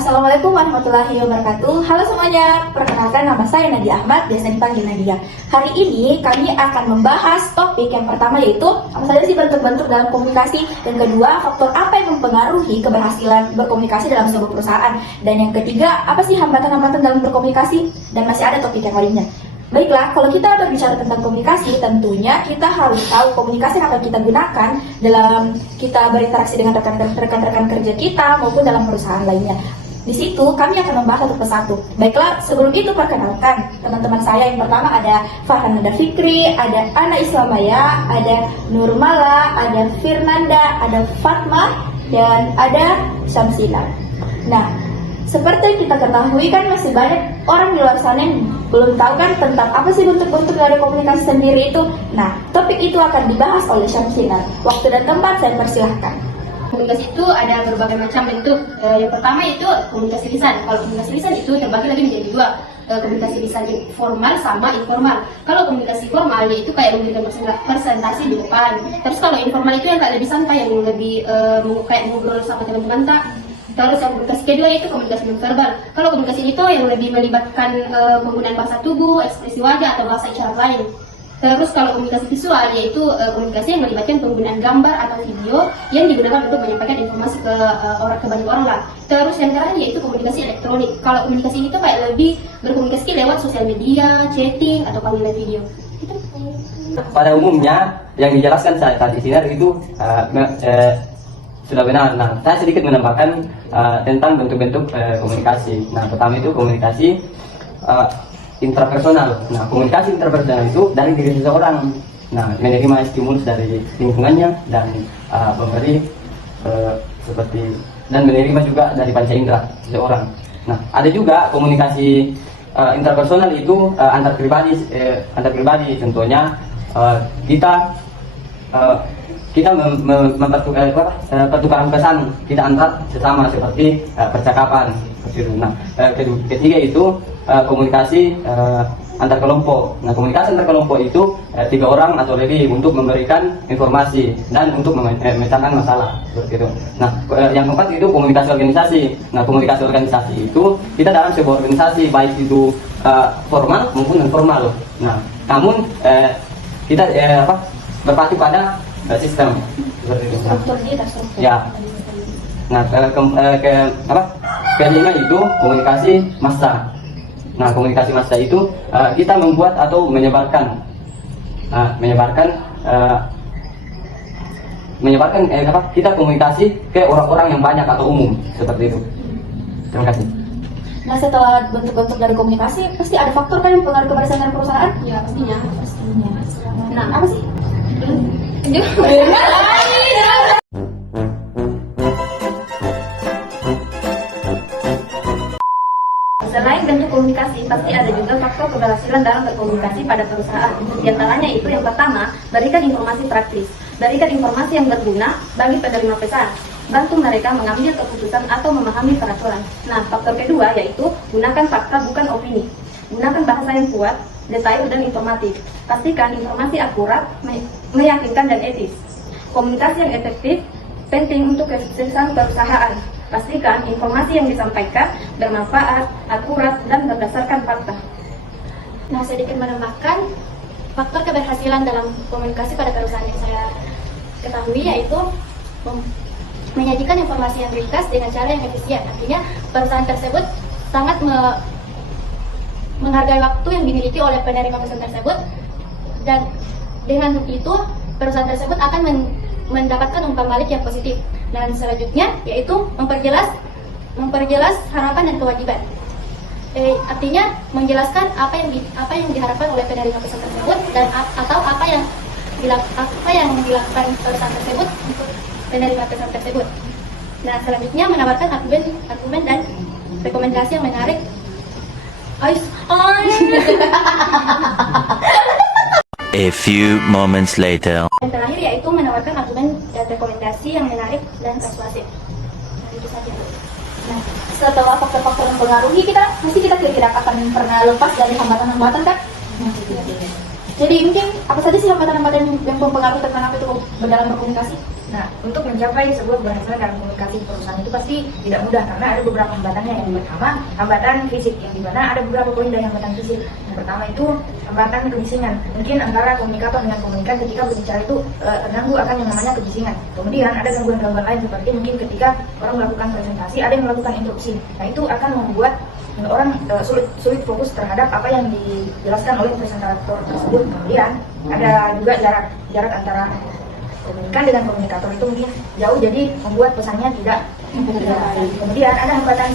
Assalamualaikum warahmatullahi wabarakatuh. Halo semuanya, perkenalkan nama saya Nadia Ahmad, biasa dipanggil Nadia. Hari ini kami akan membahas topik yang pertama, yaitu apa saja sih bentuk-bentuk dalam komunikasi, dan kedua, faktor apa yang mempengaruhi keberhasilan berkomunikasi dalam sebuah perusahaan, dan yang ketiga, apa sih hambatan-hambatan dalam berkomunikasi, dan masih ada topik yang lainnya. Baiklah, kalau kita berbicara tentang komunikasi, tentunya kita harus tahu komunikasi yang akan kita gunakan dalam kita berinteraksi dengan rekan-rekan kerja kita maupun dalam perusahaan lainnya. Di situ kami akan membahas satu persatu. Baiklah, sebelum itu perkenalkan teman-teman saya. Yang pertama ada Farhananda Fikri, ada Ana Islamaya, ada Nurmala, ada Firnanda, ada Fatma, dan ada Syamsila. Nah, seperti yang kita ketahui kan masih banyak orang di luar sana yang belum tahu kan tentang apa sih bentuk-bentuk dari komunikasi sendiri itu. Nah, topik itu akan dibahas oleh Syamsila. Waktu dan tempat saya persilahkan. Komunikasi itu ada berbagai macam bentuk. Yang pertama itu komunikasi lisan. Kalau komunikasi lisan itu terbagi lagi menjadi dua. Komunikasi lisan formal sama informal. Kalau komunikasi formal itu kayak memberikan presentasi di depan. Terus kalau informal itu yang kayak lebih santai, yang lebih kayak ngobrol sama teman-teman tak. Terus yang komunikasi kedua itu komunikasi nonverbal. Kalau komunikasi itu yang lebih melibatkan penggunaan bahasa tubuh, ekspresi wajah atau bahasa isyarat lain. Terus kalau komunikasi visual yaitu komunikasi yang melibatkan penggunaan gambar atau video yang digunakan untuk menyampaikan informasi ke banyak orang lah. Terus yang terakhir yaitu komunikasi elektronik. Kalau komunikasi ini tuh kayak lebih berkomunikasi lewat sosial media, chatting atau panggilan video. Pada umumnya yang dijelaskan saat di sini itu sudah benar. Nah, saya sedikit menambahkan tentang bentuk-bentuk komunikasi. Nah, pertama itu komunikasi intrapersonal. Nah, komunikasi intrapersonal itu dari diri seseorang. Nah, menerima stimulus dari lingkungannya dan memberi seperti dan menerima juga dari panca indera seseorang. Nah, ada juga komunikasi intrapersonal itu antar pribadi. Contohnya kita pertukaran pesan kita antar sesama seperti percakapan. Nah, ketiga itu komunikasi antar kelompok. Nah, komunikasi antar kelompok itu 3 orang atau lebih untuk memberikan informasi dan untuk memecahkan masalah seperti itu. Nah, yang keempat itu komunikasi organisasi. Nah, komunikasi organisasi itu kita dalam sebuah organisasi baik itu formal maupun non formal. Nah, namun kita berpacu pada sistem seperti itu. Ya. Nah, kelima itu komunikasi massa. Nah, komunikasi massa itu kita membuat atau menyebarkan kita komunikasi ke orang-orang yang banyak atau umum seperti itu. Terima kasih. Nah, setelah bentuk-bentuk dari komunikasi, pasti ada faktor kan yang mempengaruhi keberhasilan perusahaan? Ya, pastinya. Nah, apa sih? Selain bentuk komunikasi, pasti ada juga faktor keberhasilan dalam berkomunikasi pada perusahaan. Di antaranya itu yang pertama, berikan informasi praktis. Berikan informasi yang berguna bagi penerima pesan. Bantu mereka mengambil keputusan atau memahami peraturan. Nah, faktor kedua yaitu gunakan fakta bukan opini. Gunakan bahasa yang kuat, detail dan informatif. Pastikan informasi akurat, meyakinkan dan etis. Komunikasi yang efektif penting untuk kesuksesan perusahaan. Pastikan informasi yang disampaikan bermanfaat, akurat, dan berdasarkan fakta. Nah, sedikit menambahkan faktor keberhasilan dalam komunikasi pada perusahaan yang saya ketahui yaitu menyajikan informasi yang ringkas dengan cara yang efisien. Artinya perusahaan tersebut sangat menghargai waktu yang dimiliki oleh penerima pesan tersebut, dan dengan itu perusahaan tersebut akan mendapatkan umpan balik yang positif. Dan selanjutnya yaitu memperjelas harapan dan kewajiban. Artinya menjelaskan apa yang diharapkan oleh penerima pesan tersebut dan atau apa yang dilakukan perusahaan tersebut untuk penerima pesan tersebut. Nah, selanjutnya menawarkan argumen dan rekomendasi yang menarik. A few moments later. Yang terakhir yaitu menawarkan argumen dan rekomendasi yang menarik dan persuasif. Nah, itu saja. Nah, setelah faktor-faktor yang mempengaruhi pasti kita kira-kira akan pernah lepas dari hambatan-hambatan kan? Jadi mungkin apa saja sih hambatan-hambatan yang mempengaruhi tentang apa itu dalam berkomunikasi? Nah, untuk mencapai sebuah keberhasilan dalam komunikasi perusahaan itu pasti tidak mudah karena ada beberapa hambatannya. Yang pertama, hambatan fisik, yang dimana ada beberapa poin dari hambatan fisik. Yang pertama itu hambatan kebisingan. Mungkin antara komunikator dengan komunikan ketika berbicara itu terganggu akan yang namanya kebisingan. Kemudian ada gangguan-gangguan lain seperti mungkin ketika orang melakukan presentasi ada yang melakukan interupsi. Nah, itu akan membuat orang sulit fokus terhadap apa yang dijelaskan oleh presentator tersebut. Kemudian ada juga jarak antara komunikan dengan komunikator itu mungkin jauh, jadi membuat pesannya tidak. Kemudian ada hambatan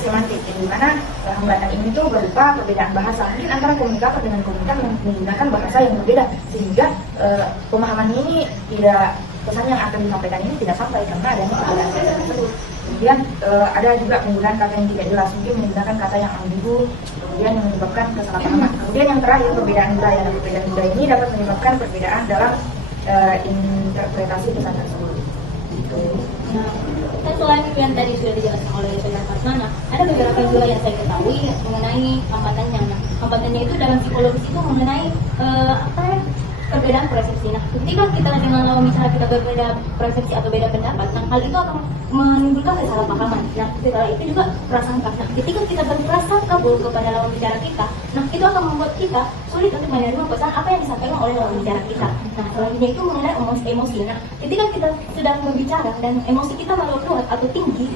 semantik, di mana hambatan ini tuh berupa perbedaan bahasa. Mungkin antara komunikator dengan komunikan menggunakan bahasa yang berbeda, sehingga pemahaman ini tidak, pesan yang akan disampaikan ini tidak sampai karena adanya perbedaan bahasa tersebut. Kemudian ada juga penggunaan kata yang tidak jelas, mungkin menggunakan kata yang ambigu, kemudian yang menyebabkan kesalahpahaman. Kemudian yang terakhir perbedaan budaya. Perbedaan budaya ini dapat menyebabkan perbedaan dalam interpretasi pesan tersebut. Nah, selain yang tadi sudah dijelaskan oleh pendapat Nana, ada beberapa juga yang saya ketahui mengenai hambatannya. Nah, hambatannya itu dalam psikologis itu mengenai perbedaan persepsi. Nah, ketika kita dengan lawan bicara kita berbeda persepsi atau beda pendapat, nah hal itu akan menimbulkan kesalahpahaman. Nah, setelah itu juga prasangka. Nah, ketika kita berprasangka buruk kepada lawan bicara kita, nah itu akan membuat kita sulit untuk menerima pesan apa yang disampaikan oleh lawan bicara kita. Nah, selanjutnya itu mengenai emosi. Nah, ketika kita sedang berbicara dan emosi kita meluap atau tinggi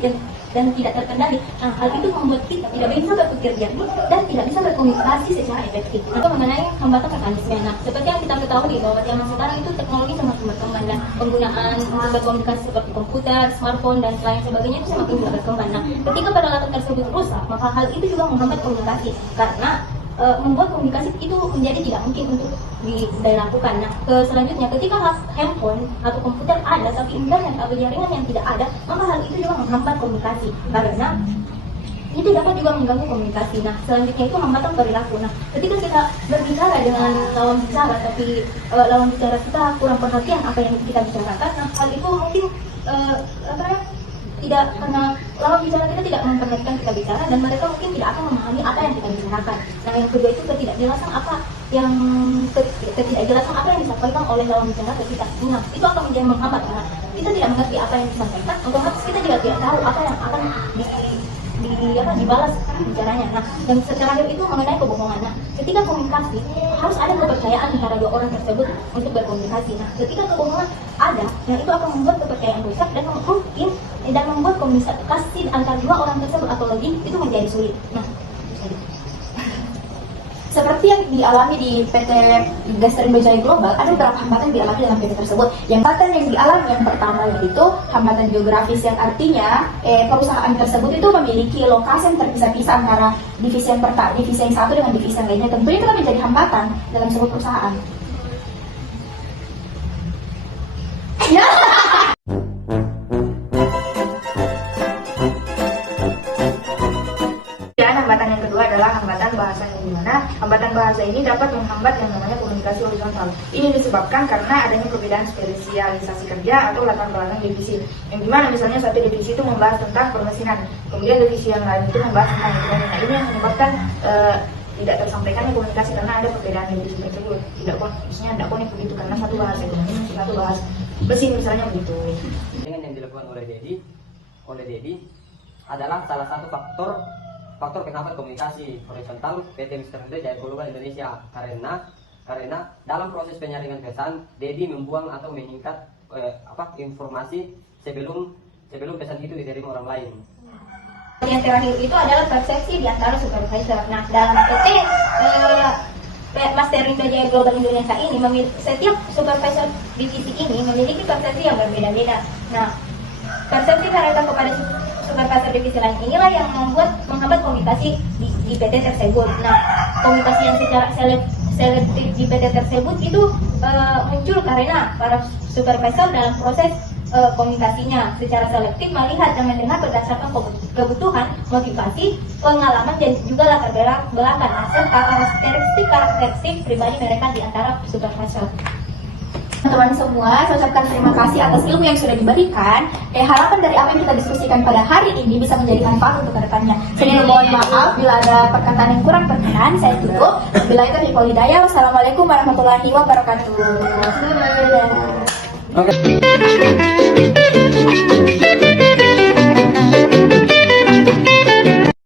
dan tidak terkendali, nah hal itu membuat kita tidak bisa berpikir jernih dan tidak bisa berkomunikasi secara efektif. Nah, mengenai hambatan mekanisme. Nah, seperti yang kita ketahui bahwa zaman sekarang itu teknologi semakin berkembang dan penggunaan untuk berkomunikasi seperti komputer, smartphone dan lain sebagainya itu semakin juga berkembang. Nah, ketika peralatan tersebut rusak, maka hal itu juga menghambat komunikasi karena membuat komunikasi itu menjadi tidak mungkin untuk dilakukan. Nah, selanjutnya ketika handphone atau komputer ada tapi internet atau jaringan yang tidak ada, maka hal itu juga menghambat komunikasi karena itu dapat juga mengganggu komunikasi. Nah, selanjutnya itu hambatan perilaku. Nah, ketika kita berbicara dengan lawan bicara tapi lawan bicara kita kurang perhatian apa yang kita bicarakan, nah hal itu mungkin tidak, karena lawan bicara kita tidak memperhatikan kita bicara dan mereka mungkin tidak akan memahami apa yang kita bicarakan. Nah, yang kedua itu ketidakjelasan apa yang disampaikan oleh lawan bicara ke kita. Nah, itu akan menjadi menghambat karena kita tidak mengerti apa yang disampaikan, otomatis kita juga tidak tahu apa yang akan dibalas bicaranya. Nah, dan terakhir itu mengenai kebohongan. Nah, ketika komunikasi harus ada kepercayaan antara dua orang tersebut untuk berkomunikasi. Nah, ketika kebohongan ada, nah itu akan membuat kepercayaan rusak dan mungkin membuat komunikasi antara dua orang tersebut atau lebih itu menjadi sulit. Nah, seperti yang dialami di PT Gasterindo Jaya Global, ada beberapa hambatan yang dialami dalam PT tersebut. Yang hambatan yang dialami yang pertama yaitu hambatan geografis, yang artinya perusahaan tersebut itu memiliki lokasi yang terpisah-pisah antara divisi yang satu dengan divisi yang lainnya. Tentunya itu menjadi hambatan dalam sebuah perusahaan. Ya. Hambatan yang kedua adalah hambatan bahasa, yang dimana hambatan bahasa ini dapat menghambat yang namanya komunikasi horizontal. Ini disebabkan karena adanya perbedaan spesialisasi kerja atau latar belakang divisi. Yang dimana misalnya satu divisi itu membahas tentang permesinan, kemudian divisi yang lain itu membahas tentang ekonomi. Nah, ini yang menyebabkan tidak tersampaikannya komunikasi karena ada perbedaan divisi tersebut. Maksudnya tidak konek begitu karena satu bahas ekonomi, satu bahas mesin misalnya begitu. Dengan yang dilakukan oleh Dedi adalah salah satu faktor penghambat komunikasi horizontal PT Gasterindo Jaya Global Indonesia karena dalam proses penyaringan pesan, Dedi membuang atau menyingkat informasi sebelum pesan itu diterima orang lain. Yang terakhir itu adalah persepsi di antara supervisor. Nah, dalam PT Gasterindo Jaya Global Indonesia ini setiap supervisor divisi ini memiliki persepsi yang berbeda-beda. Nah, persepsi mereka kepada supervisor divisi lain inilah yang menghambat komunikasi di PT tersebut. Nah, komunikasi yang secara selektif di PT tersebut itu muncul karena para supervisor dalam proses komunikasinya secara selektif melihat dan mendengar berdasarkan kebutuhan, motivasi, pengalaman dan juga latar belakang serta karakteristik pribadi mereka di antara supervisor. Teman-teman semua, saya ucapkan terima kasih atas ilmu yang sudah diberikan. Harapan dari apa yang kita diskusikan pada hari ini bisa menjadi manfaat untuk kedepannya. Saya mohon maaf bila ada perkataan yang kurang berkenan. Saya tutup. Bila itu hidayah. Wassalamualaikum warahmatullahi wabarakatuh. Oke.